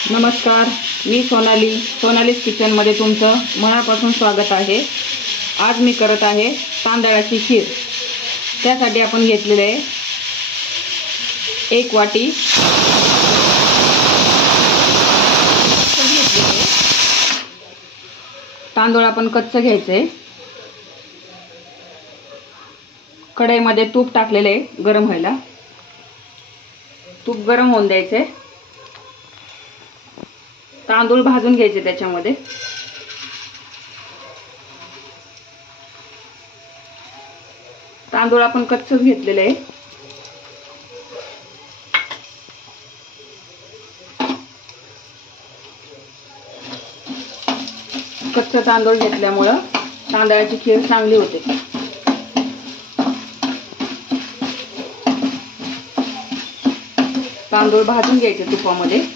नमस्कार, मी सोनालीस किचनमध्ये तुमचं मनापासून स्वागत आहे। आज मी करत आहे तांदळाची खीर। त्यासाठी आपण घेतलेले आहे 1 वाटी तांदूळ। आपण कच्चं घ्यायचे। कढईमध्ये तूप टाकलेले आहे गरम व्हायला। तूप गरम होऊन द्यायचे। तांदूळ भाजून घ्यायचे। त्याच्यामध्ये तांदूळ आपण कच्चच घेतलेले आहे। कच्चा तांदूळ घेतल्यामुळे तांदळाची खीर चांगली होते। तांदूळ भाजून घ्यायचे तुपामध्ये।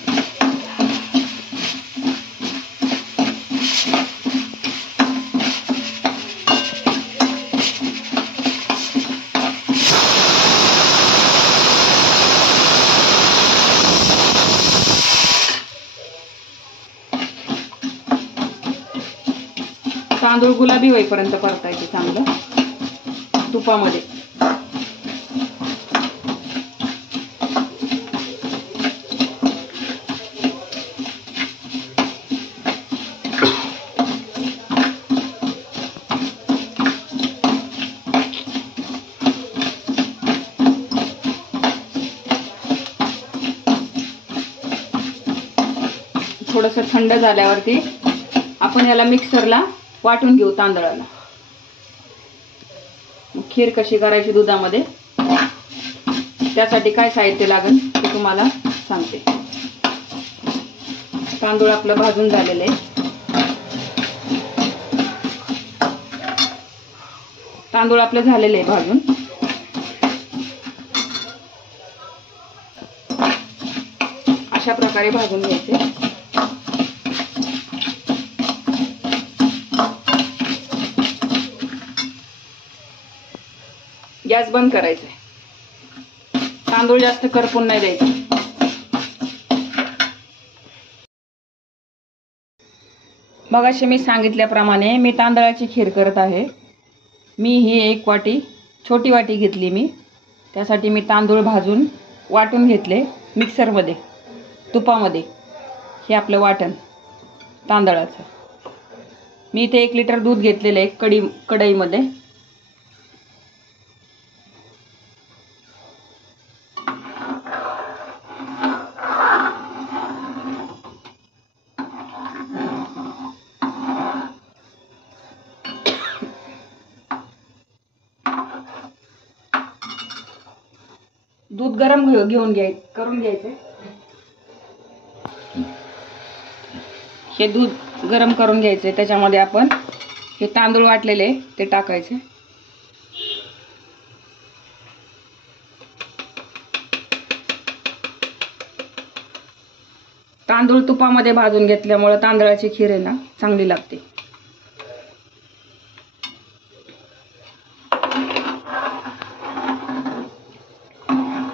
तांदूळ गुलाबी होईपर्यंत परतायचे चांगलं तुपामध्ये। थोडंसं थंड झाल्यावरती आपण याला मिक्सरला वाटून घेऊ तांदळाला। खीर कशी करायची दुधामध्ये, त्यासाठी काय साहित्य लागेल ते तुम्हाला सांगते। तांदूळ आपलं भाजून झालेले आहे। तांदूळ आपले झालेले आहे भाजून। अशा प्रकारे भाजून घ्यायचे। गॅस बंद करायचा आहे। तांदूळ जास्त करपून नाही द्यायचे। मगाशी मी सांगितल्याप्रमाणे मी तांदळाची खीर करत आहे। मी ही 1 वाटी छोटी वाटी घेतली मी। त्यासाठी मी तांदूळ भाजून वाटून घेतले मिक्सरमध्ये तुपामध्ये। हे आपलं वाटण तांदळाचं। मी इथे 1 लिटर दूध घेतलेलं आहे कढईमध्ये। दूध गरम करून घ्यायचे। हे दूध गरम करून घ्यायचे। त्याच्यामध्ये आपण हे तांदूळ वाटलेले ते टाकायचे। तांदूळ तुपामध्ये भाजून घेतल्यामुळे तांदळाची खीर आहे ना चांगली लागते।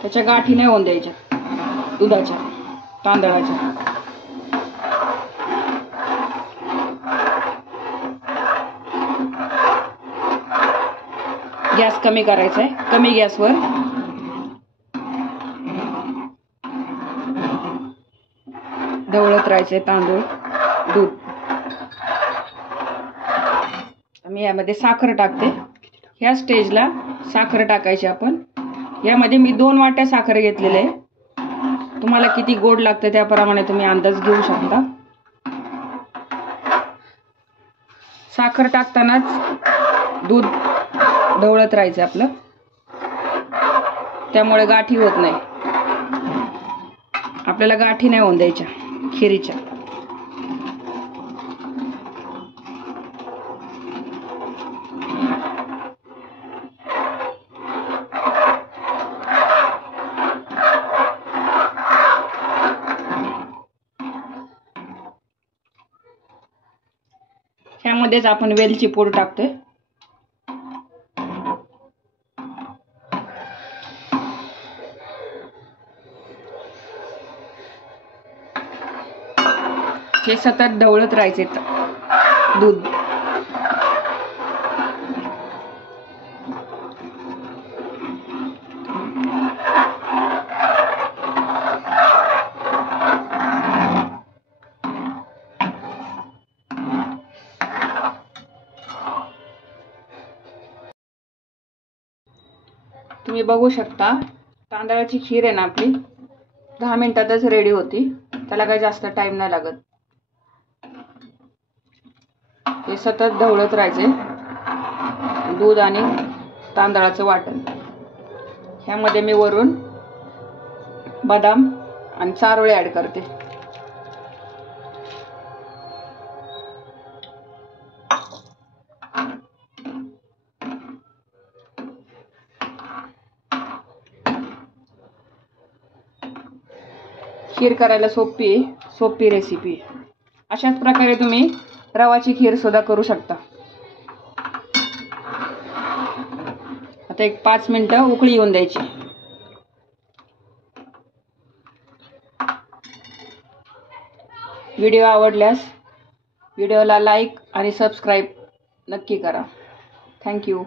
त्याच्या गाठी नाही होऊन द्यायच्या दुधाच्या तांदळाच्या। गॅस कमी करायचा आहे। कमी गॅसवर ढवळत राहायचे तांदूळ दूध। मी यामध्ये साखर टाकते। ह्या स्टेजला साखर टाकायची आपण। यामध्ये मी 2 वाट्या साखर घेतलेले आहे। तुम्हाला किती गोड लागते त्याप्रमाणे तुम्ही अंदाज घेऊ शकता। साखर टाकतानाच दूध ढवळत राहायचं आपलं, त्यामुळे गाठी होत नाही। आपल्याला गाठी नाही होऊन द्यायच्या खिरीच्या। ह्यामध्येच आपण वेलची पूड टाकतोय। हे सतत ढवळत राहायचे दूध. तुम्ही बघू शकता तांदळाची खीर आहे ना आपली 10 मिनिटातच रेडी होती. त्याला काही जास्त टाइम नाही लागत. हे सतत ढवळत राहायचे दूध आणि तांदळाचं वाटण. ह्यामध्ये मी वरून बदाम आणि चारोळे ॲड करते. खीर करायला सोपी रेसिपी. अशाच प्रकारे तुम्ही रवाची खीर सुद्धा करू शकता. आता एक 5 मिनिटं उकळी येऊन द्यायची. व्हिडिओ आवडल्यास व्हिडिओला लाईक आणि सबस्क्राईब नक्की करा. थँक्यू.